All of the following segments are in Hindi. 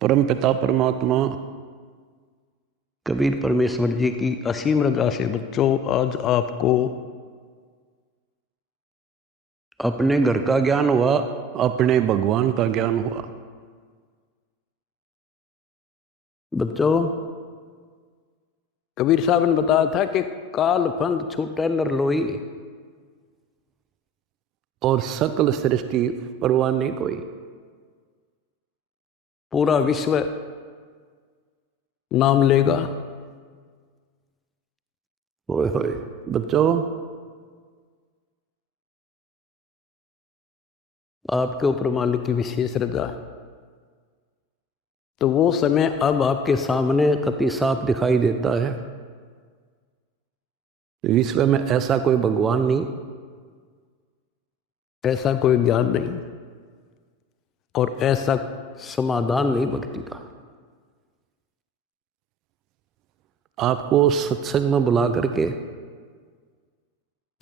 परम पिता परमात्मा कबीर परमेश्वर जी की असीम रजा से बच्चों आज आपको अपने घर का ज्ञान हुआ, अपने भगवान का ज्ञान हुआ। बच्चों, कबीर साहब ने बताया था कि काल फंद छूटे नर लोई और सकल सृष्टि परवाह नहीं कोई। पूरा विश्व नाम लेगा। होए होए बच्चों, आपके ऊपर मालिक की विशेष रजा है। तो वो समय अब आपके सामने कति साफ दिखाई देता है। विश्व में ऐसा कोई भगवान नहीं, ऐसा कोई ज्ञान नहीं और ऐसा समाधान नहीं भक्ति का। आपको सत्संग में बुला करके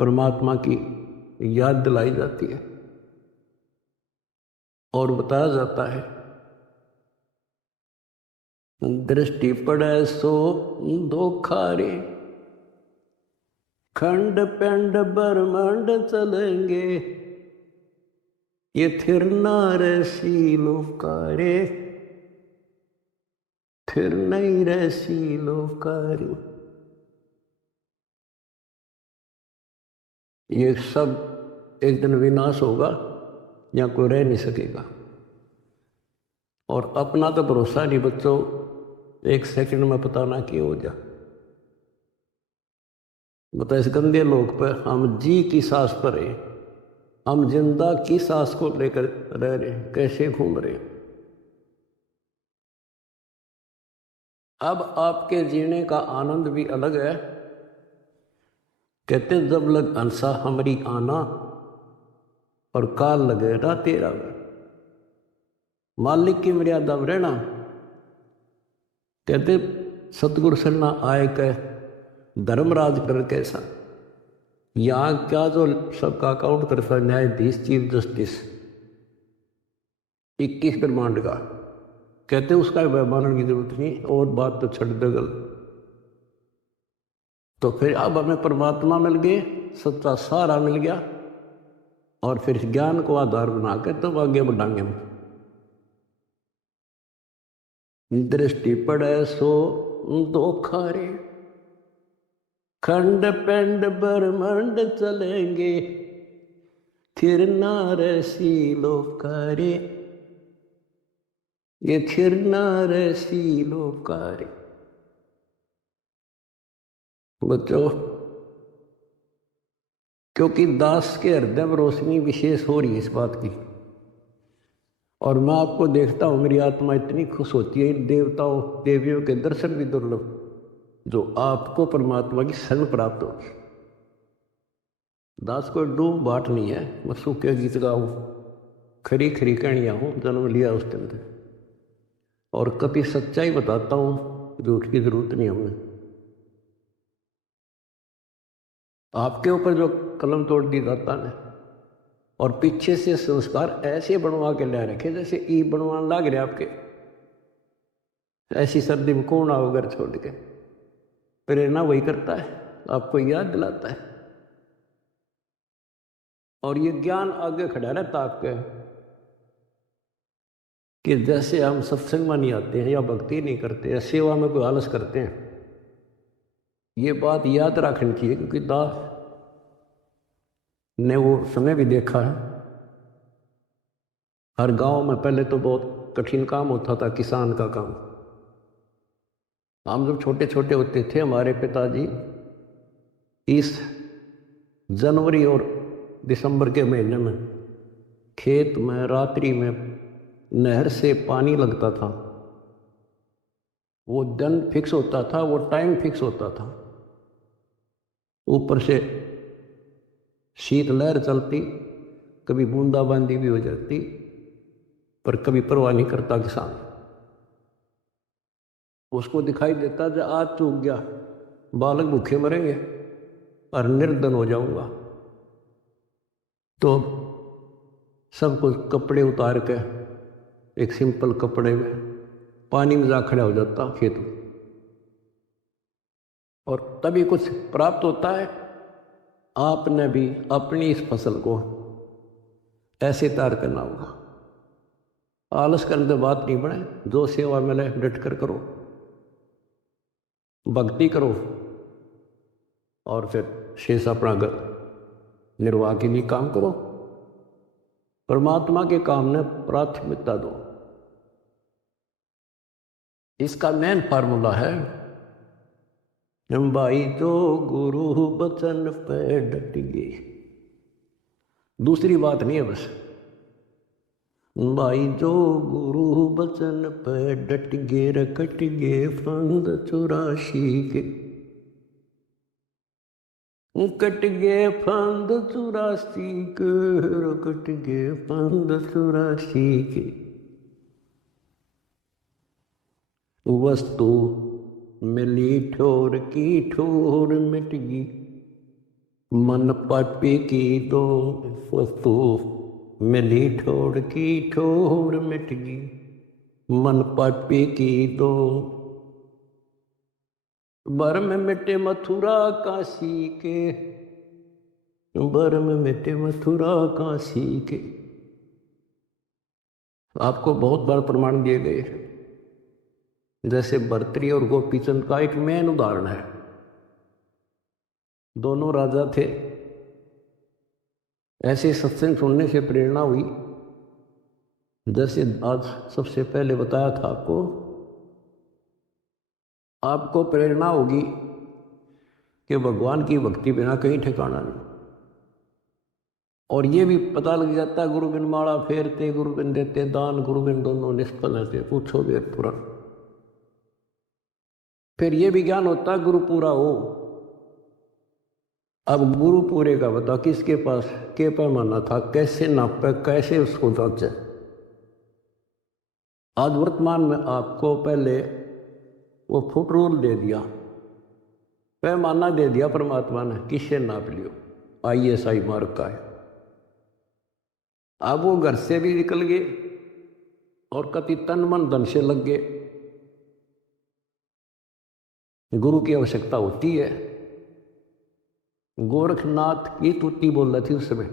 परमात्मा की याद दिलाई जाती है और बताया जाता है, दृष्टि पड़े सो धोखा रे, खंड पिंड ब्रह्मांड चलेंगे, ये थिर ना रसी लोकारे, थिर नहीं रसी लोकारी। ये सब एक दिन विनाश होगा, या कोई रह नहीं सकेगा। और अपना तो भरोसा नहीं बच्चों, एक सेकंड में पता ना कि हो जा। बता, इस गंदे लोक पर हम जी की सांस पर है, हम जिंदा की सांस को लेकर रह रहे, कैसे घूम रहे। अब आपके जीने का आनंद भी अलग है। कहते जब लग अंसा हमारी आना और काल लगे ना तेरा, मालिक की मर्यादा में रहना। कहते सतगुरु सरना आए कह धर्मराज कर कैसा, यहाँ क्या जो सबका अकाउंट करता न्यायाधीश चीफ जस्टिस 21 ब्रह्मांड का, कहते उसका मानने की जरूरत नहीं, और बात तो छड़ दगल। तो फिर अब हमें परमात्मा मिल गए, सच्चा सहारा मिल गया, और फिर ज्ञान को आधार बना के तो आगे बढ़ाएंगे हम। दृष्टि पड़े सो धोखा रे, खंड पिंड ब्रह्मांड चलेंगे, थिर ना रसी लोकारे, ये थिर ना रसी लोकारे। बच्चों, क्योंकि दास के हृदय में रोशनी विशेष हो रही है इस बात की, और मैं आपको देखता हूं, मेरी आत्मा इतनी खुश होती है। इन देवताओं देवियों के दर्शन भी दुर्लभ जो आपको परमात्मा की संग प्राप्त होगी। दास कोई डूब बाट नहीं है, मैं सूखे गीत गाऊं, खरी खरी कहानियां हूं, जन्म लिया उस दिन से, और कभी सच्चाई बताता हूं, झूठ की जरूरत नहीं हमें। आपके ऊपर जो कलम तोड़ दी दाता ने, और पीछे से संस्कार ऐसे बनवा के ले रखे जैसे ई बनवाने लग रहे आपके। ऐसी सर्दी में कौन आओ घर छोड़ के, प्रेरणा वही करता है, आपको याद दिलाता है। और ये ज्ञान आगे खड़ा रहता आपके, कि जैसे हम सत्संग में नहीं आते हैं, या भक्ति नहीं करते, या सेवा में कोई आलस करते हैं, ये बात याद रखनी चाहिए। क्योंकि दास ने वो समय भी देखा है, हर गांव में पहले तो बहुत कठिन काम होता था, किसान का काम। हम जब छोटे छोटे होते थे, हमारे पिताजी इस जनवरी और दिसंबर के महीने में खेत में रात्रि में नहर से पानी लगता था। वो दिन फिक्स होता था, वो टाइम फिक्स होता था, ऊपर से शीत लहर चलती, कभी बूंदाबांदी भी हो जाती, पर कभी परवाह नहीं करता किसान। उसको दिखाई देता जब आज चूक गया, बालक भूखे मरेंगे और निर्धन हो जाऊंगा। तो सब कुछ कपड़े उतार के एक सिंपल कपड़े में पानी में जा खड़ा हो जाता खेत में, और तभी कुछ प्राप्त होता है। आपने भी अपनी इस फसल को ऐसे तैयार करना होगा। आलस करने से बात नहीं बने, जो सेवा मिले डट कर करो, भक्ति करो, और फिर शेष अपना निर्वाह के लिए काम करो। परमात्मा के काम ने प्राथमिकता दो। इसका मेन फार्मूला है भाई जो गुरु बचन पे डट गए। दूसरी बात नहीं है बस, भाई जो गुरु बचन पे डट गे रकट गे फंद 84 के, कट गे फंद 84 के, रकट गे फंद 84 के। वस्तु मिली ठोर की ठोर मिट गई, मन पापी की दो। वस्तु मिली ठोर की ठोर मिट गई, मन पापी की दो। बर्म मिटे मथुरा काशी के, बर्म मिटे मथुरा काशी के। आपको बहुत बार प्रमाण दिए गए हैं, जैसे भर्तृहरि और गोपीचंद का एक मेन उदाहरण है। दोनों राजा थे। ऐसे सत्संग सुनने से प्रेरणा हुई, जैसे आज सबसे पहले बताया था आपको प्रेरणा होगी कि भगवान की भक्ति बिना कहीं ठिकाना नहीं। और ये भी पता लग जाता है, गुरु बिन माला फेरते गुरु बिन देते दान, गुरु बिन दोनों निष्फल रहते, पूछो वेद पुराण। फिर ये भी ज्ञान होता है गुरु पूरा हो। अब गुरु पूरे का बता, किसके पास के पैमाना था, कैसे नापे, कैसे उसको जांचे। आज वर्तमान में आपको पहले वो फुट रूल दे दिया, पैमाना दे दिया परमात्मा ने, किससे नाप लियो, ISI मार्ग का है। अब वो घर से भी निकल गए और कति तन मन धन से लग गए। गुरु की आवश्यकता होती है। गोरखनाथ की तुति बोल रही थी उस समय,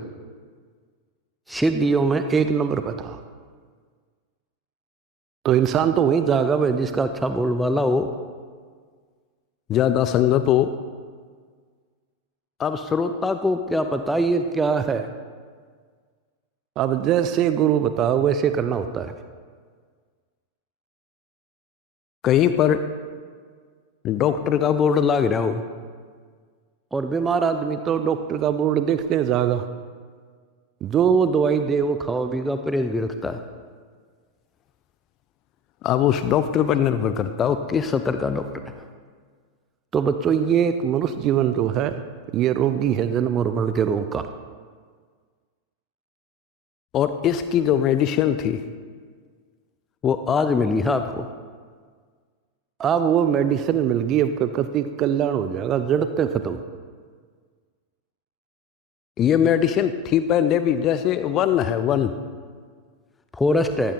सिद्धियों में 1 नंबर पर था। तो इंसान तो वहीं जागा भाई जिसका अच्छा बोलबाला हो, ज्यादा संगत हो। अब श्रोता को क्या पता ये क्या है, अब जैसे गुरु बताओ वैसे करना होता है। कहीं पर डॉक्टर का बोर्ड लग रहा हो और बीमार आदमी तो डॉक्टर का बोर्ड देखते हैं जागा, जो वो दवाई दे वो खाओ पीगा, परहेज भी रखता है। अब उस डॉक्टर पर निर्भर करता हो किस स्तर का डॉक्टर है। तो बच्चों, ये एक मनुष्य जीवन जो है ये रोगी है, जन्म और मरण के रोग का। और इसकी जो मेडिसिन थी वो आज मिली है आपको। अब वो मेडिसिन मिल गई, अब कति कल्याण हो जाएगा, जड़ते खत्म। ये मेडिसिन थी पहले भी, जैसे वन है, वन फॉरेस्ट है,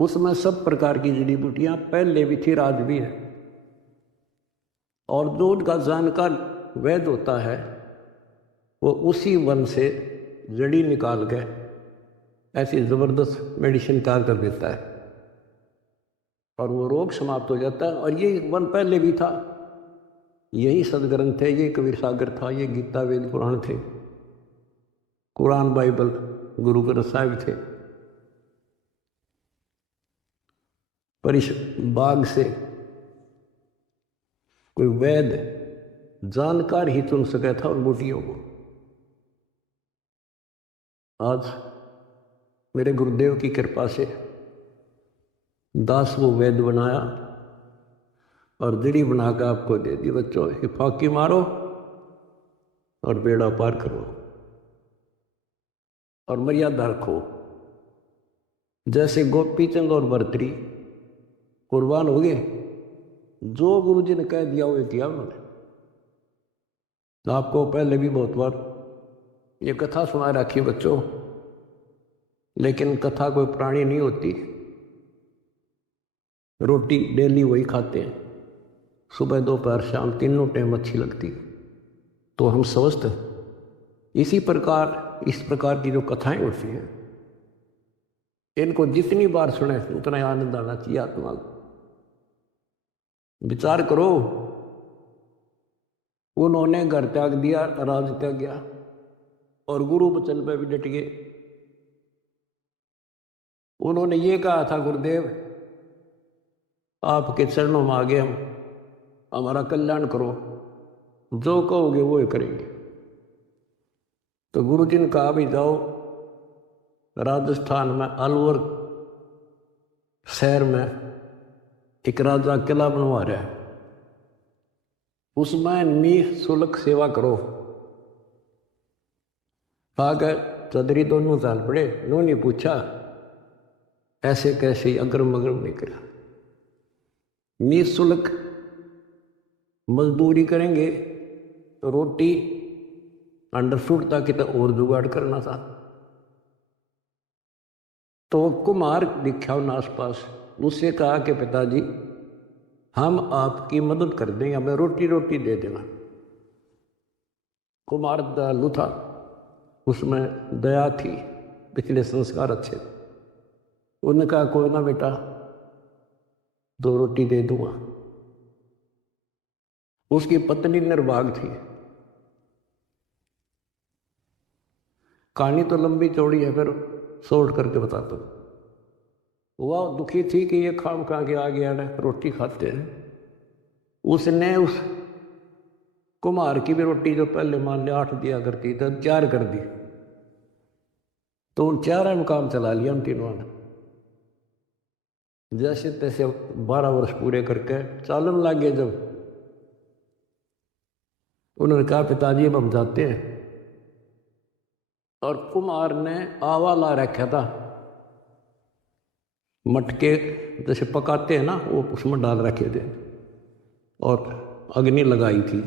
उसमें सब प्रकार की जड़ी बूटियां पहले भी थी, आज भी है। और जो उनका जानकार वैद्य होता है वो उसी वन से जड़ी निकाल के ऐसी जबरदस्त मेडिसिन तैयार कर देता है और वो रोग समाप्त हो जाता है। और ये वन पहले भी था, यही सदग्रंथ थे, ये कबीर सागर था, ये गीता वेद पुराण थे, कुरान बाइबल गुरु ग्रंथ साहिब थे। पर इस बाग से कोई वैद्य जानकार ही चुन सका था उन बूटियों को। आज मेरे गुरुदेव की कृपा से दास वो वैद्य बनाया और जड़ी बनाकर आपको दे दी। बच्चों, हिफाकी मारो और बेड़ा पार करो और मर्यादा रखो। जैसे गोपीचंद और भर्तृहरि कुर्बान हो गए, जो गुरु जी ने कह दिया वो किया उन्होंने। आपको पहले भी बहुत बार ये कथा सुना रखी बच्चों, लेकिन कथा कोई पुरानी नहीं होती। रोटी डेली वही खाते हैं, सुबह दोपहर शाम तीनों टाइम अच्छी लगती है। तो हम स्वस्थ हैं। इसी प्रकार इस प्रकार की जो कथाएं होती हैं, इनको जितनी बार सुने उतना आनंद आना चाहिए आत्मा को। विचार करो, उन्होंने घर त्याग दिया, राज त्याग गया और गुरु वचन पे भी डट गए। उन्होंने ये कहा था, गुरुदेव आपके चरणों में आ गए हम, हमारा कल्याण करो, जो कहोगे वो ही करेंगे। तो गुरु जी ने कहा, भी जाओ राजस्थान में अलवर शहर में एक राजा किला बनवा रहा है, उसमें निःशुल्क सेवा करो। आकर चौधरी दोनों साल पड़े, उन्होंने पूछा ऐसे कैसे, अग्रम अग्रम नहीं करा। निःशुल्क मजदूरी करेंगे तो रोटी अंडरफुट ताकि तो और जुगाड़ करना था। तो कुम्हार दिखा उन आसपास, उससे कहा कि पिताजी हम आपकी मदद कर देंगे, हमें रोटी रोटी दे देना। कुम्हार दयालु था, उसमें दया थी, पिछले संस्कार अच्छे। उन्होंने कहा कोई ना बेटा, 2 रोटी दे दूंगा। उसकी पत्नी निर्भाग थी। कहानी तो लंबी चौड़ी है, फिर शॉर्ट करके बताता हूँ। वह दुखी थी कि ये खाम खा के आ गया ना, रोटी खाते हैं। उसने उस कुम्हार की भी रोटी जो पहले मान लिया 8 दिया करती तो 4 कर दी। तो उन 4 में काम चला लिया उन तीनों ने। जैसे तैसे 12 वर्ष पूरे करके चालन लग गए। जब उन्होंने कहा पिताजी अब हम जाते हैं, और कुम्हार ने आवा ला रखा था, मटके जैसे पकाते हैं ना, वो उसमें डाल रखे थे और अग्नि लगाई थी।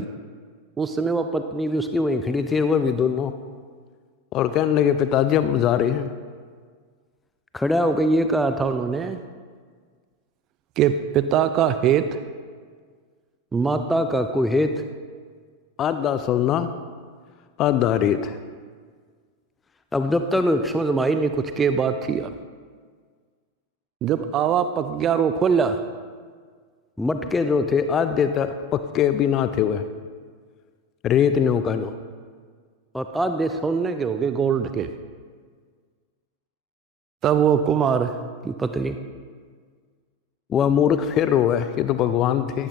उस समय वह पत्नी भी उसकी वहीं खड़ी थी, वह भी दोनों, और कहने लगे पिताजी हम जा रहे हैं। खड़ा होकर ये कहा था उन्होंने कि पिता का हेत माता का कुहेत, आधा सोना आधा रेत। अब जब तक समझ में आई नहीं कुछ के बात थी। अब जब आवा पक गया रो खोला, मटके जो थे आधे तक पक्के भी ना थे, वह रेत नो का नो, और आधे सोने के हो गए, गोल्ड के। तब वो कुमार की पत्नी, वह मूर्ख फिर रोए, ये तो भगवान थे।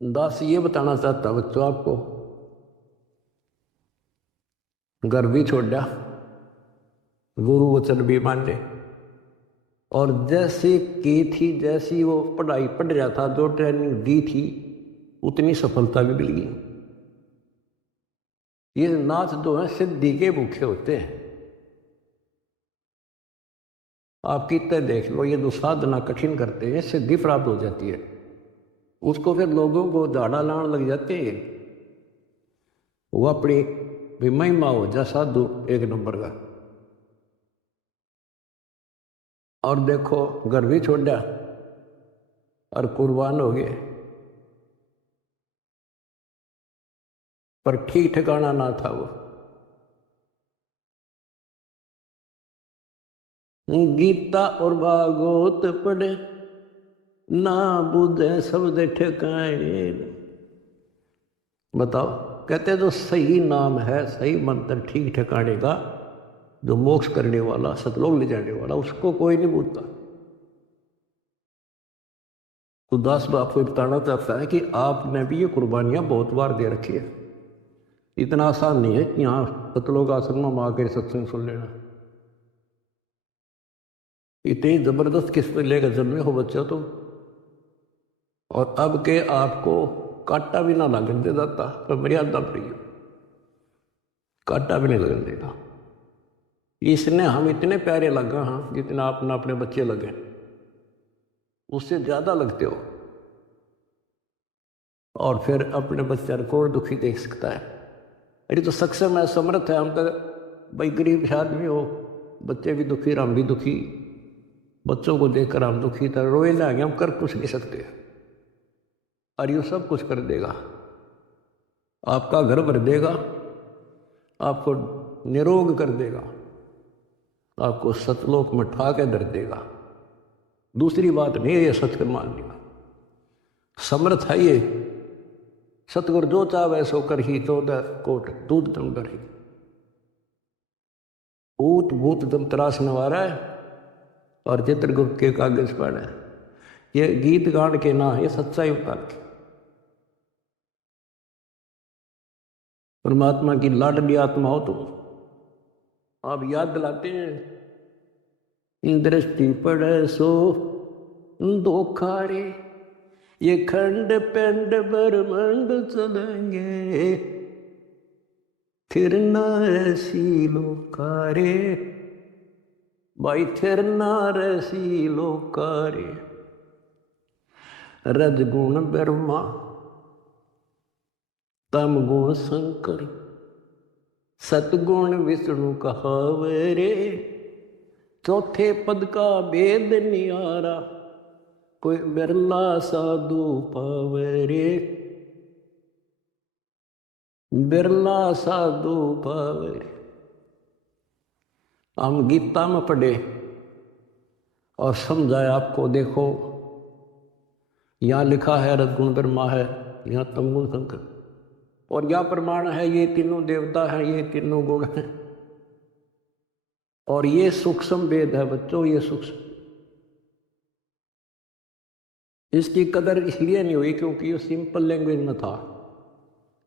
दास ये बताना चाहता बच्चों आपको, घर भी छोड़ा, गुरु वचन भी माने, और जैसे की थी, जैसी वो पढ़ाई पढ़ रहा था, जो ट्रेनिंग दी थी, उतनी सफलता भी मिल गई। ये नाथ जो है सिद्धि के भूखे होते हैं। आप कितने देख लो, ये जो साधना कठिन करते हैं, सिद्धि प्राप्त हो जाती है, उसको फिर लोगों को झाड़ा लाने लग जाते हैं। वो अपनी भी महिमा हो जा साधु एक नंबर का। और देखो घर भी छोड़ा और कुर्बान हो गए, पर ठीक ठिकाना ना था। वो गीता और भागवत पढ़े ना बुझे शब्द ठिकाने। बताओ, कहते जो सही नाम है, सही मंत्र ठीक ठिकाने का, जो मोक्ष करने वाला, सतलोक ले जाने वाला, उसको कोई नहीं पूछता। तो दास आपको बताना चाहता है कि आपने भी ये कुर्बानियां बहुत बार दे रखी है। इतना आसान नहीं है कि यहाँ सतलोक आश्रम में आकर सत्संग सुन लेना। इतनी जबरदस्त किस्त लेकर जन्मे हो बच्चा तुम, और अब के आपको कांटा भी ना लगन दे जाता, पर मर्यादा प्रिय कांटा भी नहीं लगन देता। इसने हम इतने प्यारे लगा, हाँ, जितना आपने अपने बच्चे लगे, उससे ज्यादा लगते हो। और फिर अपने बच्चे को दुखी देख सकता है। अरे तो सक्षम है, समर्थ है, हम तो भाई गरीब आदमी हो, बच्चे भी दुखी, हम भी दुखी, बच्चों को देखकर हम दुखी था, रोए लाएंगे, हम कर कुछ नहीं सकते, और ये सब कुछ कर देगा, आपका घर भर देगा, आपको निरोग कर देगा, आपको सतलोक में ठा के धर देगा। दूसरी बात नहीं है ये सच कर मानने का, समर्थ है ये। सतगुरु जो चाहे सो कर ही, तो कोट दूध दम डर ही। ऊत भूत दम त्रास नवारा है और चित्रगुप्त के कागज पर है। ये गीत गान के ना, ये सच्चाई उतार के परमात्मा की लाडली आत्मा हो तो आप याद दिलाते हैं। दृष्टि पड़े सो धोखा रे, ये खंड पिंड ब्रह्मांड चलेंगे, फिर ना ऐसी लोकारे भाई, फिर ना ऐसी लोकारे। रजगुण ब्रह्मा तम गुण शंकर, सतगुण विष्णु कहावे रे, चौथे पद का भेद नियारा, कोई बिरला साधु पावे रे, बिरला साधु पावे रे। हम गीता में पढ़े और समझाया आपको, देखो यहाँ लिखा है रजगुण ब्रह्मा है, यहाँ तमगुण शंकर, और यह प्रमाण है ये तीनों देवता हैं, ये तीनों गुण हैं। और ये सूक्ष्म वेद है बच्चों, ये सूक्ष्म। इसकी कदर इसलिए नहीं हुई क्योंकि ये सिंपल लैंग्वेज में था।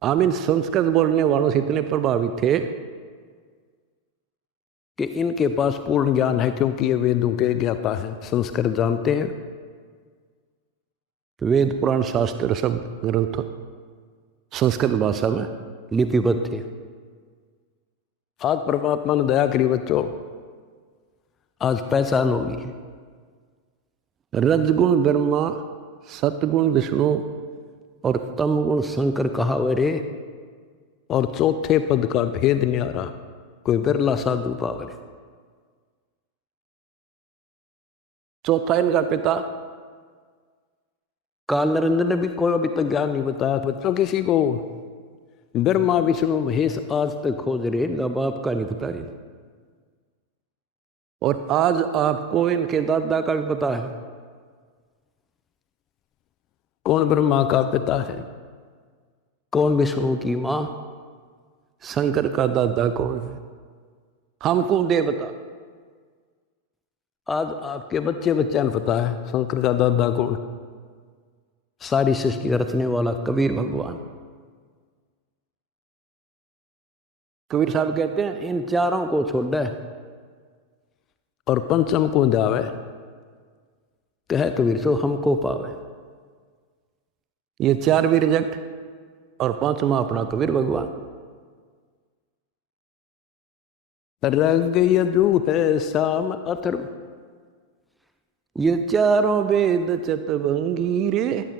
हम इन संस्कृत बोलने वालों से इतने प्रभावित थे कि इनके पास पूर्ण ज्ञान है, क्योंकि ये वेदों के ज्ञाता हैं, संस्कृत जानते हैं। वेद पुराण शास्त्र सब ग्रंथ संस्कृत भाषा में लिपिबद्ध थे। आज परमात्मा ने दया करी बच्चों, आज पहचान होगी। रजगुण ब्रह्मा, सतगुण विष्णु और तमगुण शंकर कहावरे, और चौथे पद का भेद न्यारा, कोई बिरला साधु पावरे। चौथा इनका पिता काल नरेंद्र ने भी कोई अभी तक ज्ञान नहीं बताया बच्चों किसी को। ब्रह्मा विष्णु महेश आज तक खोज रहे, इनका बाप का नहीं पता रहे। और आज आपको इनके दादा का भी पता है, कौन ब्रह्मा का पिता है, कौन विष्णु की मां, शंकर का दादा कौन है, हमको दे बता। आज आपके बच्चे बच्चा ने पता है शंकर का दादा कौन है। सारी सृष्टि का रचने वाला कबीर भगवान। कबीर साहब कहते हैं इन चारों को छोड़े और पंचम को जावे, कहे कबीर सो हमको पावे। ये चार भी रिजेक्ट और पांचवा अपना कबीर भगवान। रग यजु है शाम अथर्व, ये चारों वेद चतवंगी रे,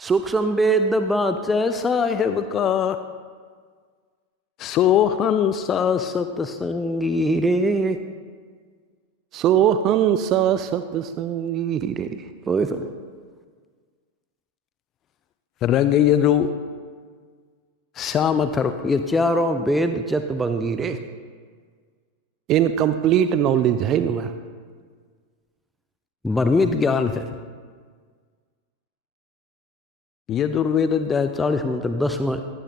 सूक्ष्म वेद बाचे साहेब का, सोहंसा सतसंगी रे, सोहंसा सतसंगी रे। कोई तो रग यजु श्याम अथर्व, ये चारों वेद चतवंगी रे, इनकम्प्लीट नॉलेज है इनमें, भ्रमित ज्ञान है। यजुर्वेद अध्याय 40 मंत्र 10 में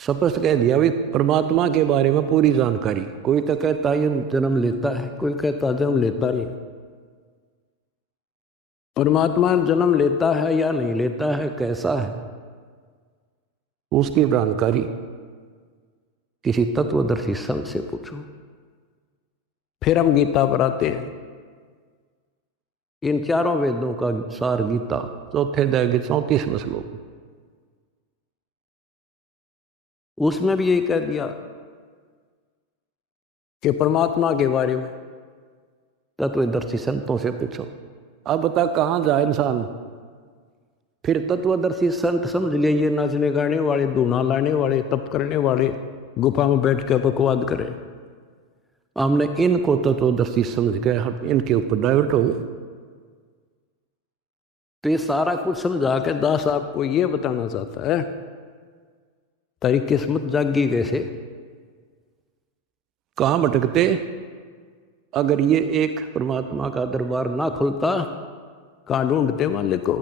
स्पष्ट कह दिया भी परमात्मा के बारे में पूरी जानकारी। कोई तो कहता है जन्म लेता है, कोई कहता जन्म लेता नहीं। परमात्मा जन्म लेता है या नहीं लेता है, कैसा है, उसकी जानकारी किसी तत्वदर्शी संत से पूछो। फिर हम गीता पर आते हैं। इन चारों वेदों का सार गीता, चौथे अध्याय के 34वें श्लोक, उसमें भी यही कह दिया कि परमात्मा के बारे में तत्वदर्शी संतों से पूछो। अब बता कहाँ जाए इंसान। फिर तत्वदर्शी संत समझ लिए ये नाचने गाने वाले, धूना लाने वाले, तप करने वाले, गुफा में बैठ कर बकवाद करें। हमने इनको तत्वदर्शी समझ गए, हम इनके ऊपर डाइवर्ट हो। तो ये सारा कुछ समझा के दास आपको ये बताना चाहता है तेरी किस्मत जागी कैसे, कहाँ भटकते। अगर ये एक परमात्मा का दरबार ना खुलता, कहाँ ढूंढते मालिक को।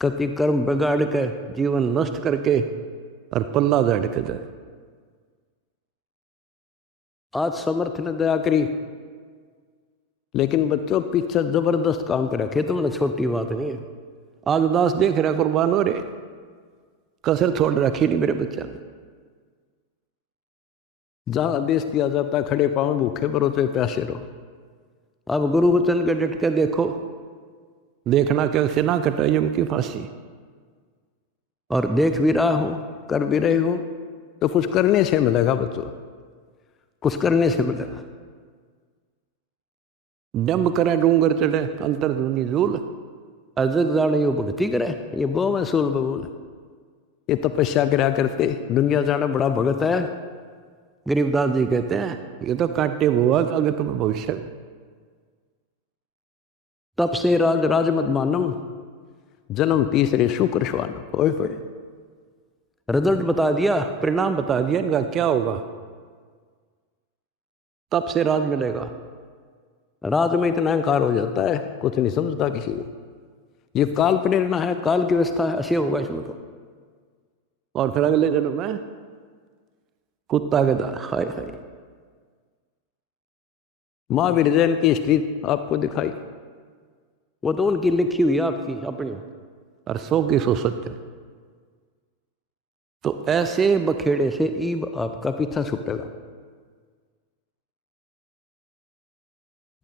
कति कर्म बिगाड़ के जीवन नष्ट करके और पल्ला झाड़ के जाए। आज समर्थ ने दया करी, लेकिन बच्चों पीछे जबरदस्त काम कर रखे, तुमने छोटी बात नहीं है। आज दास देख रहा कुर्बान हो रहे, कसर छोड़ रखी नहीं मेरे बच्चा ने। जहां आदेश दिया जाता खड़े पांव भूखे भरो तो प्यासे रहो। अब गुरु वचन के डट के देखो, देखना कैसे ना कटाई उनकी फांसी। और देख भी रहा हो, कर भी रहे हो, तो कुछ करने से मिलेगा बच्चों, कुछ करने से मिलेगा। डंब करे डूंगर चढ़े अंतर धुनी झूल, अजग जाने यो भक्ति करे, ये बहु महसूल बबूल। ये तपस्या करा करते दुनिया जाना बड़ा भगत है। गरीबदास जी कहते हैं ये तो काटे बुआ अगर तुम्हें भविष्य। तप से राज राज मत मानम, जन्म तीसरे शुक्र श्वान। ओए होए, रिजल्ट बता दिया, परिणाम बता दिया इनका क्या होगा। तप से राज मिलेगा। राज में इतना अहंकार हो जाता है, कुछ नहीं समझता किसी को। ये काल प्रेरणा है, काल की व्यवस्था है, ऐसे होगा इसमें तो। और फिर अगले जन्म में कुत्ता गधा। हाय हाय। महावीर जैन की हिस्ट्री आपको दिखाई, वो तो उनकी लिखी हुई आपकी अपनी, और 100 की 100 सत्य। तो ऐसे बखेड़े से ईब आपका पीछा छूटेगा।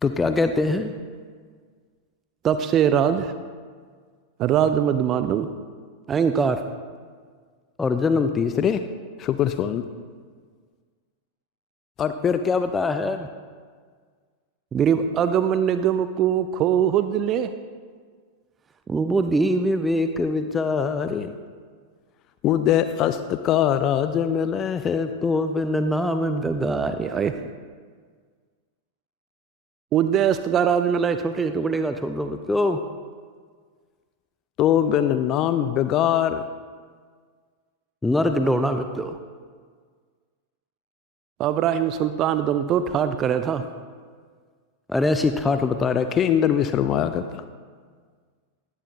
तो क्या कहते हैं, तप से राज राज मद मानव अहंकार, और जन्म तीसरे शुक्र स्वान। और फिर क्या बताया है, गरीब अगम निगम को खोद ले, बुद्धि विवेक विचारे, उदय अस्त का राज मिले है तो बिन नाम बगारे। उदय अस्त का राज मिला है, छोटे टुकड़े का छोड़ो बच्चों, तो बिन नाम बेगार नरक डोना बच्चों। इब्राहिम सुल्तान दम तो ठाठ करे था, और ऐसी ठाठ बता रखे इंद्र भी शर्माया करता।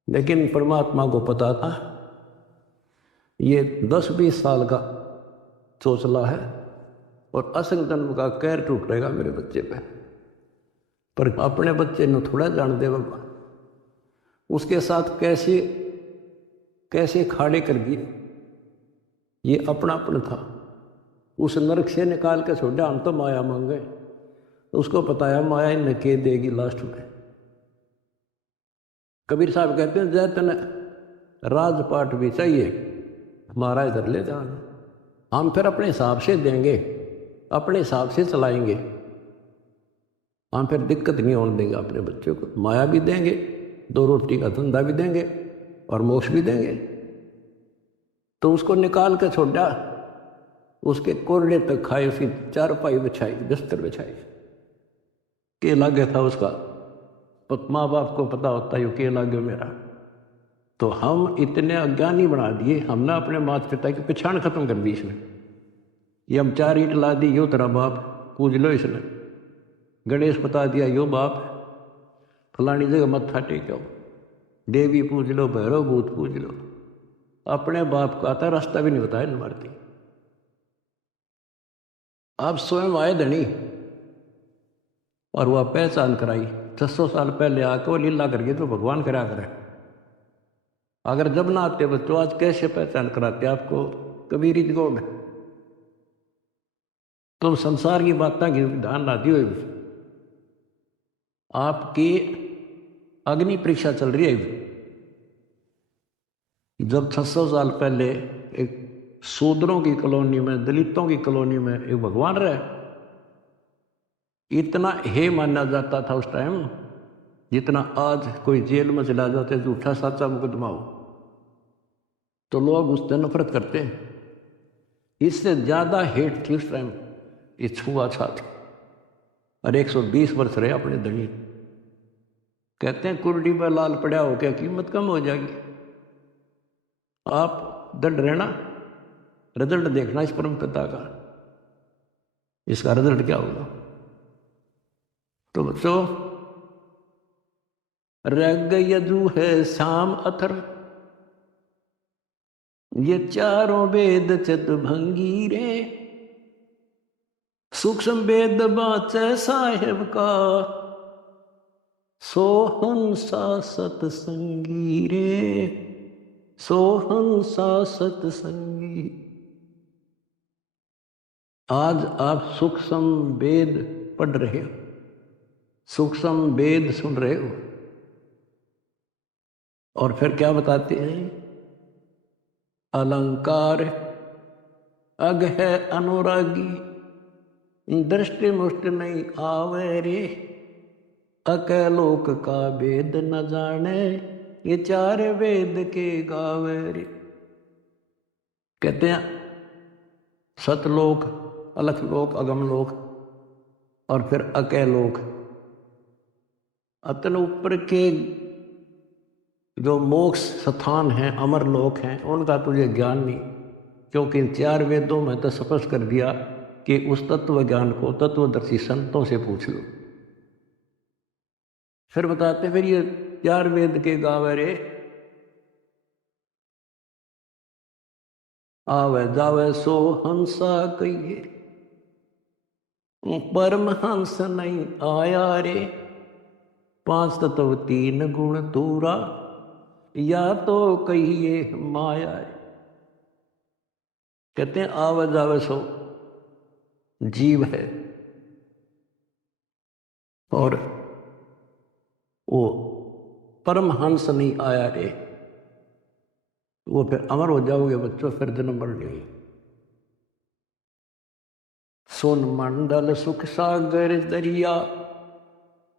लेकिन परमात्मा को पता था ये 10-20 साल का चोचला है, और असल जन्म का कहर टूटेगा मेरे बच्चे पे। पर अपने बच्चे ने थोड़ा जान दे बाबा, उसके साथ कैसे कैसे खाड़े कर दिए। ये अपनापन था, उस नरक से निकाल के छोड़ा। हम तो माया मांगे, उसको बताया माया इन्हें के देगी लास्ट में। कबीर साहब कहते हैं जय तने राजपाट भी चाहिए, हमारा इधर ले जाना, हम फिर अपने हिसाब से देंगे, अपने हिसाब से चलाएंगे। हम फिर दिक्कत नहीं होने देंगे अपने बच्चों को, माया भी देंगे, 2 रोटी का धंधा भी देंगे, और मोक्ष भी देंगे। तो उसको निकाल के छोड़ा, उसके कोरडे तक खाए, उसकी चारपाई बिछाई, बिस्तर बिछाई। के लागे था उसका, माँ बाप को पता होता है के लागे मेरा। तो हम इतने अज्ञानी बना दिए, हमने अपने माता पिता की पहचान खत्म कर दी इसने। ये हम 4 ईंट ला दी, यो तेरा बाप पूज लो इसने। गणेश बता दिया यो बाप, फलानी जगह मत्था टेको, देवी पूज लो, भैरव भूत पूज लो। अपने बाप का आता रास्ता भी नहीं बताया न मारती। आप स्वयं आए धनी, और वह पहचान कराई। 600 साल पहले आके वो लीला करके तो भगवान करा करे। अगर जब ना आते बच्चों, आज कैसे पहचान कराते आपको कबीर गौड़। तुम संसार की बातें की ध्यान ना दियो। आपकी अग्नि परीक्षा चल रही है। जब 600 साल पहले एक शूद्रों की कॉलोनी में, दलितों की कॉलोनी में एक भगवान रहे, इतना हे माना जाता था उस टाइम जितना आज कोई जेल में चला जाते झूठा सच्चा मुकदमा हो तो लोग उससे नफरत करते हैं। इससे ज्यादा हेट थी उस टाइम ये छुआ छात, और 120 वर्ष रहे अपने धनी। कहते हैं कुर्डी पर लाल पड़ा हो क्या कीमत कम हो जाएगी। आप दंड रहना, रिजल्ट देखना इस परम पिता का, इसका रिजल्ट क्या होगा। तो बच्चों, रग यजु है श्याम अथर, ये चारों वेद चतुर्भंगी रे, सूक्ष्म वेद बाचे साहेब का, सोहंसा सतसंगी रे, सोहंसा सतसंगी। आज आप सूक्ष्म वेद पढ़ रहे हो, सूक्ष्म वेद सुन रहे हो, और फिर क्या बताते हैं, अलंकार अग है अनुरागी, दृष्टि मुष्ट नहीं आवे रे, अकलोक का वेद न जाने, ये चार वेद के गावे रे। कहते हैं सतलोक, अलखलोक, अगमलोक, और फिर अकलोक। अतन ऊपर के जो मोक्ष स्थान हैं, अमर लोक हैं, उनका तुझे ज्ञान नहीं, क्योंकि इन चार वेदों में तो स्पष्ट कर दिया कि उस तत्व ज्ञान को तत्वदर्शी संतों से पूछ लो। फिर बताते फिर ये चार वेद के गावे रे, आवे जावे सो हंसा कहिए, परमहंस नहीं आया रे, पांच तत्व तीन गुण तूरा, या तो कहिए माया है। कहते हैं आवे जावे सो जीव है, और वो परमहंस नहीं आया रे, वो फिर अमर हो जाओगे बच्चों, फिर जन्म मर नहीं। सोन मंडल सुख सागर दरिया,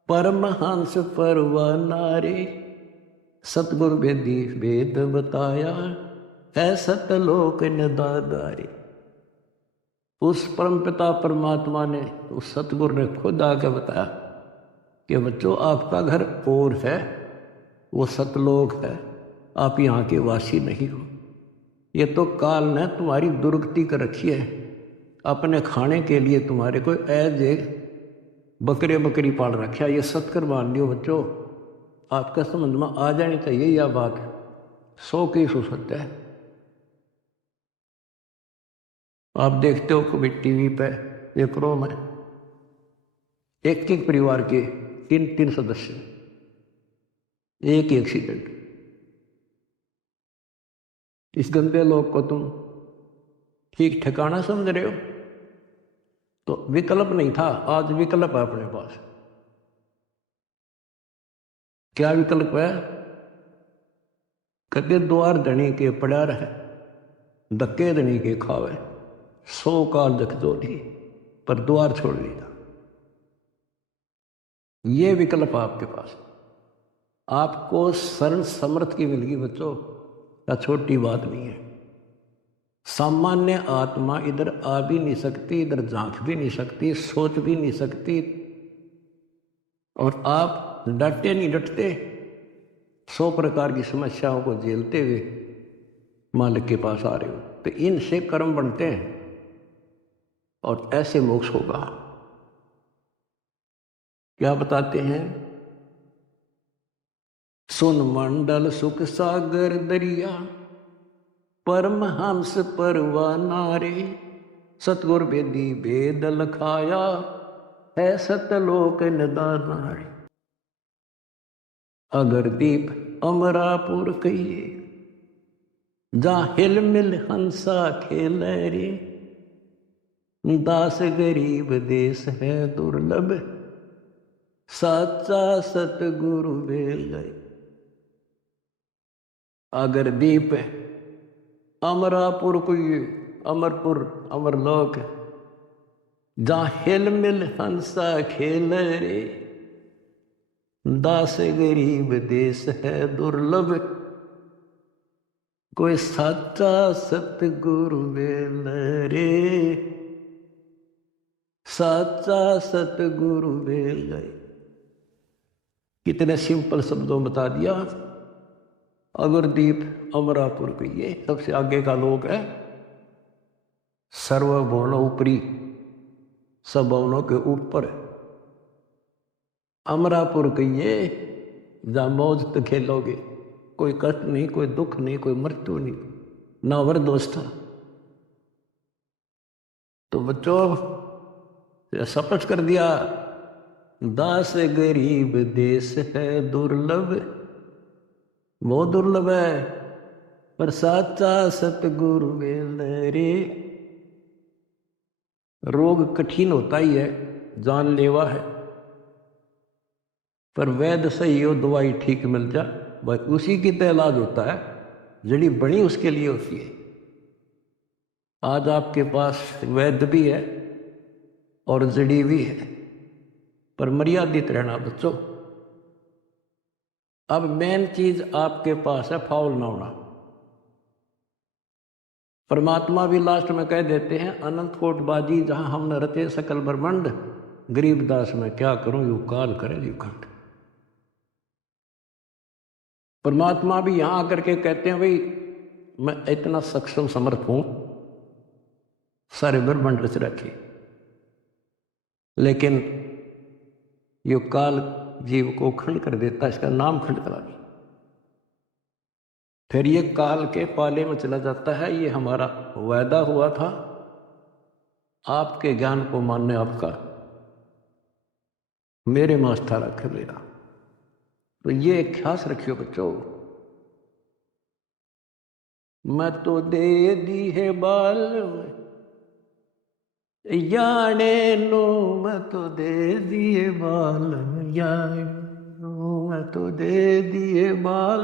परमहंस परवाना रे, सतगुरु वेदी वेद बताया, है सतलोक निदादारी। उस परमपिता परमात्मा ने, उस सतगुरु ने खुद आकर बताया कि बच्चों आपका घर और है, वो सतलोक है, आप यहाँ के वासी नहीं हो। ये तो काल ने तुम्हारी दुर्गति कर रखी है, अपने खाने के लिए तुम्हारे को ऐज बकरे बकरी पाल रखा है। ये सत्कर मान लियो बच्चों, आपका समझ में आ जानी चाहिए यह बात, 100% सत्य है। आप देखते हो कभी टीवी पे पेपरों में, एक एक परिवार के 3 सदस्य, एक ही एक्सीडेंट। इस गंदे लोग को तुम ठीक ठिकाना समझ रहे हो? तो विकल्प नहीं था, आज विकल्प है अपने पास। क्या विकल्प है? कदे द्वार धनी के पड़ा रहे, धक्के धनी के खावे, 100 काल जख जोड़ी, पर द्वार छोड़ दिया। ये विकल्प आपके पास, आपको शरण समर्थ की मिल गई बच्चों, या छोटी बात नहीं है। सामान्य आत्मा इधर आ भी नहीं सकती, इधर झांक भी नहीं सकती, सोच भी नहीं सकती, और आप डटे नहीं डटते, 100 प्रकार की समस्याओं को झेलते हुए मालिक के पास आ रहे हो। तो इनसे कर्म बनते हैं और ऐसे मोक्ष होगा। क्या बताते हैं? सुन मंडल सुख सागर दरिया, परमहंस परवाना रे, सतगुर वेदी वेद लखाया, है सतलोक निदाना रे। अगर दीप अमरापुर कहिए, जा हिल मिल हंसा खेल रे, दास गरीब देश है दुर्लभ, साचा सतगुरु वेल। अगर दीप अमरापुर कोई, अमरपुर अमरलोक, जा हिल मिल हंसा खेल रे, दास गरीब देश है दुर्लभ, कोई साचा सतगुरु वेल रे। साचा सतगुरु मिल गए। कितने सिंपल शब्दों में बता दिया। अगरदीप अमरापुर के ये सबसे आगे का लोक है, सर्वभुवन ऊपरी, सब भवनों के ऊपर। अमरापुर कहिए जहां मौज तो खेलोगे, कोई कष्ट नहीं, कोई दुख नहीं, कोई मृत्यु नहीं, ना वरदोस्ता। तो बच्चों शपथ कर दिया, दास गरीब देश है दुर्लभ, वो दुर्लभ है पर साचा सतगुरु मिल रे। रोग कठिन होता ही है, जानलेवा है, पर वैद्य सही हो, दवाई ठीक मिल जा, बस उसी की तो इलाज होता है, जड़ी बनी उसके लिए होती है। आज आपके पास वैद्य भी है और जड़ी भी है, पर मर्यादित रहना बच्चों। अब मेन चीज आपके पास है फाउल ना होना। परमात्मा भी लास्ट में कह देते हैं, अनंत कोट बाजी जहां हमने रचे सकल ब्रह्मांड, गरीबदास में क्या करूं यू काल करे यू खंड। परमात्मा भी यहां आकर के कहते हैं, भाई मैं इतना सक्षम समर्थ हूं, सारे ब्रह्मांड रच रखे, लेकिन यो काल जीव को खंड कर देता, इसका नाम खंड करा दिया। फिर ये काल के पाले में चला जाता है। ये हमारा वायदा हुआ था, आपके ज्ञान को मानने आपका, मेरे में आस्था रख मेरा। तो ये ख्यास रखियो बच्चों, मैं तो दे दी है बाल याने नो, मैं तो दे दिए बाल यानो, मैं तो दे दिए बाल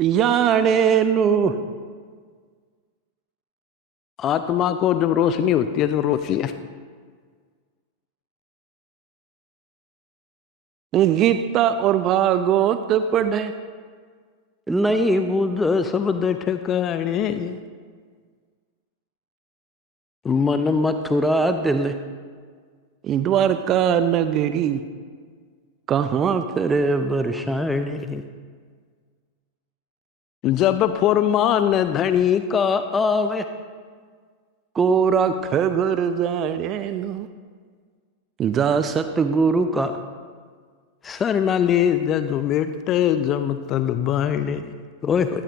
याने नो। आत्मा को जब रोशनी होती है, जब रोशनी है, गीता और भागवत पढ़े, नहीं बुझ शब्द ठिकाने, मन मथुरा दिल द्वारका नगरी, कहाँ फिर बरसाने। जब फुरमान धनी का आवे, को रख घर जाने नो, जा सतगुरु का सरना ले जज मेट जम तल बाणे। ओए होए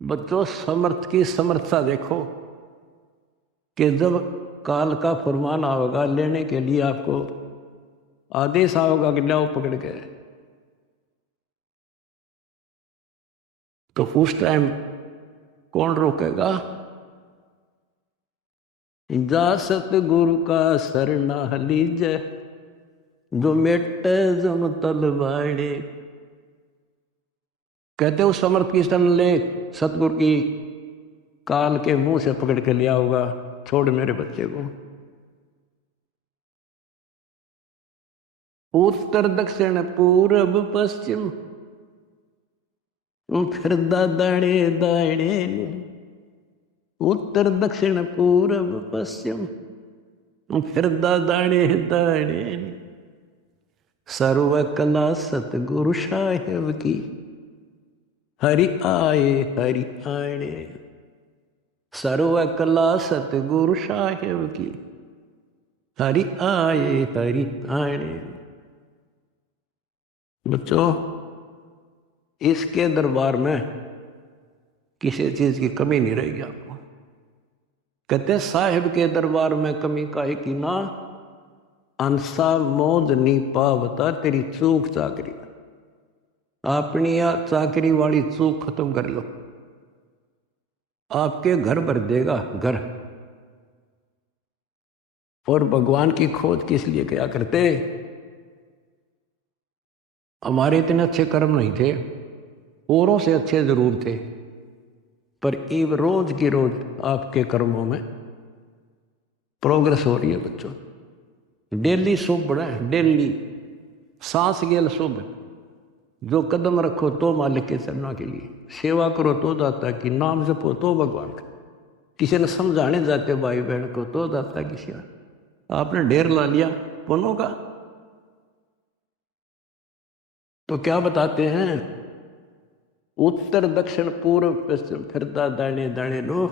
बच्चों, समर्थ की समर्थता देखो कि जब काल का फरमान आवेगा लेने के लिए, आपको आदेश आवेगा कि लाओ पकड़ के, तो उस टाइम कौन रोकेगा? जा सतगुरु का सरना लीजय, जो मेट जम तल बाणे। कहते हो समर्थ की शरण ले, सतगुरु की काल के मुंह से पकड़ के लिया होगा, छोड़ मेरे बच्चे को। उत्तर दक्षिण पूरब पश्चिम, फिर दाणे दाणे। उत्तर दक्षिण पूरब पश्चिम, फिर दाणे दाणे। सर्व कला सतगुरु साहेब की, हरि आए हरि आणे। सर्व कला सतगुरु साहेब की, हरि आए हरि आणे। बच्चों, इसके दरबार में किसी चीज की कमी नहीं रहेगी आपको। कहते साहिब के दरबार में कमी काहे की ना, अंसा मौज नी पावता तेरी चूक चाकरी। अपनी चाकरी वाली चूक खत्म कर लो, आपके घर भर देगा घर। और भगवान की खोज किस लिए किया करते? हमारे इतने अच्छे कर्म नहीं थे, औरों से अच्छे जरूर थे, पर एक रोज की रोज आपके कर्मों में प्रोग्रेस हो रही है बच्चों। डेली शुभ बढ़ा है, डेली सांस गेल शुभ। जो कदम रखो तो मालिक के चरणों के लिए, सेवा करो तो दाता की, नाम जपो तो भगवान का। किसी ने समझाने जाते भाई बहन को तो जाता किसी का, आपने ढेर ला लिया पुनों का। तो क्या बताते हैं, उत्तर दक्षिण पूर्व पश्चिम फिरता दाने दाने लो,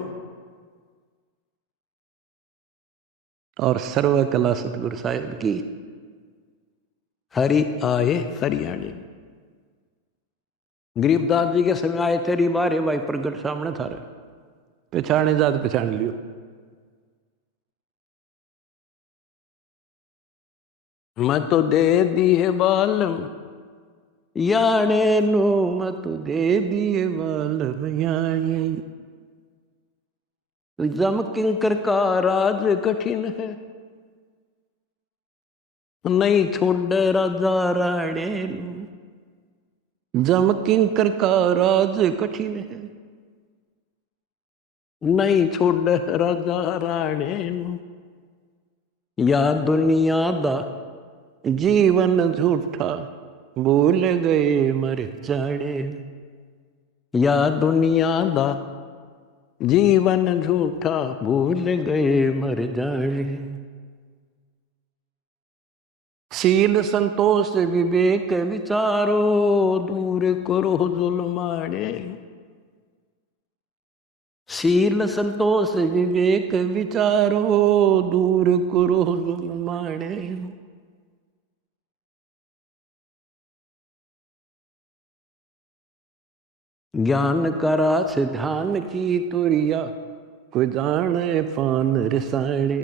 और सर्व कला सतगुरु साहिब की, हरि आए हरियाणी। गरीबदास जी के समय आए तेरी बार है भाई प्रगट सामने था रहे, पहचाने जात पहचान लियो। मत दे दिए बालम याने नो, मत दे दिए बालम याने। जम किंकर का राज कठिन है, नहीं छोड़ राजा राणे। जम किंकर का राज कठिन है, नहीं छोड़ राजा राणे। या दुनिया दा जीवन झूठा, भूल गए मर जाने। या दुनिया दा जीवन झूठा, भूल गए मर जाने। शील संतोष विवेक विचारो, दूर करो जुल्माने। शील संतोष विवेक विचारो, दूर करो जुल्माने। ज्ञान करा से ध्यान की तुरिया, कोई जाने पान रसाणे।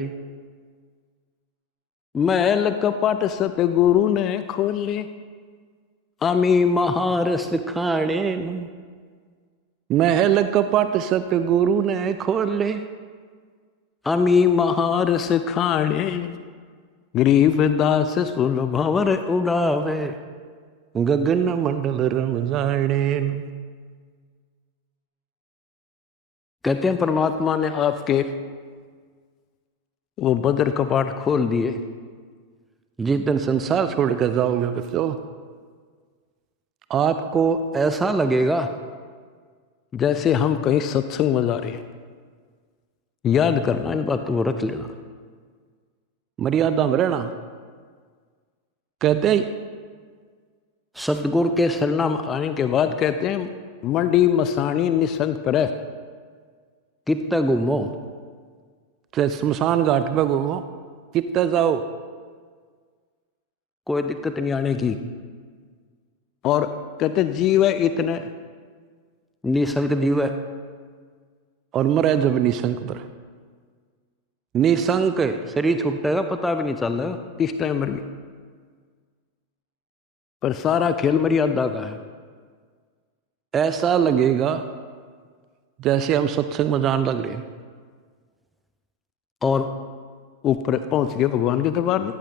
मैल कपट सतगुरु ने खोले, अमी महारस खाणे। महल कपट सतगुरु ने खोले, अमी महारस खाणे। गरीबदास सुन भंवर उड़ावे, गगन मंडल रम जाने। कहते हैं परमात्मा ने आपके वो बद्र कपाट खोल दिए। जिस दिन संसार छोड़ कर जाओगे बच्चों, आपको ऐसा लगेगा जैसे हम कहीं सत्संग में जा रहे हैं। याद करना, इन बातों को रख लेना, मर्यादा में रहना। कहते हैं सतगुरु के शरणा में आने के बाद कहते हैं, मंडी मसानी निसंग पर कितना घूमो, चाहे शमशान घाट पर घूमो, कितना जाओ, कोई दिक्कत नहीं आने की। और कहते जीव है इतने निसंक जीव है, और मरे जब निसंक पर। निसंक शरीर छूटेगा पता भी नहीं चल रहा किस टाइम मर गया, पर सारा खेल मर्यादा का है। ऐसा लगेगा जैसे हम सत्संग में जान लग रहे हैं, और ऊपर पहुंच गए भगवान के दरबार में,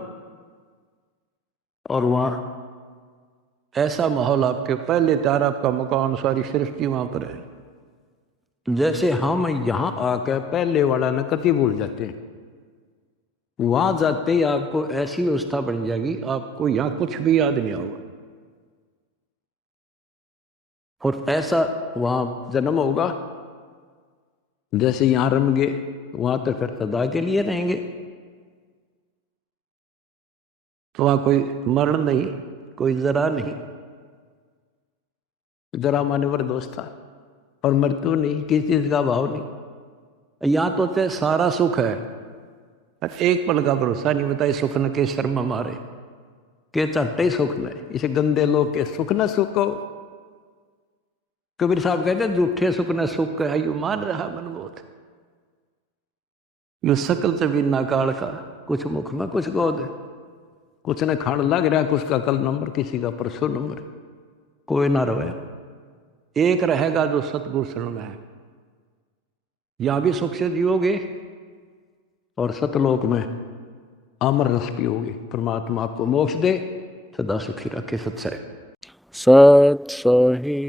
और वहाँ ऐसा माहौल आपके पहले तैयार, आपका मकान सारी सृष्टि वहाँ पर है। जैसे हम यहाँ आकर पहले वाला न कति भूल जाते हैं, वहाँ जाते ही आपको ऐसी व्यवस्था बन जाएगी, आपको यहाँ कुछ भी याद नहीं होगा। और ऐसा वहाँ जन्म होगा जैसे यहाँ रम गए, वहाँ तो फिर सदा के लिए रहेंगे। तो वहाँ कोई मरण नहीं, कोई जरा नहीं। जरा मानवर दोस्त था, और मृत्यु नहीं, किसी चीज का भाव नहीं। यहाँ तो चाहे सारा सुख है, एक पल का भरोसा नहीं बताए सुख न के शर्म मारे, के चट्टे सुख न, इसे गंदे लोग के सुख न सुखो। कबीर साहब कहते झूठे सुख न सुख है, यू मान रहा मन बोध। यू सकल से बिना काल का, कुछ मुख में कुछ गोद। कुछ ने खाण लग रहा, कुछ का कल नंबर, किसी का परसों नंबर। कोई ना रहे, एक रहेगा जो सतगुरु शरण में है। यहाँ भी सुख से जियोगे और सतलोक में अमर रस पियोगे। परमात्मा आपको मोक्ष दे, सदा सुखी रखे। सत्संग सत सही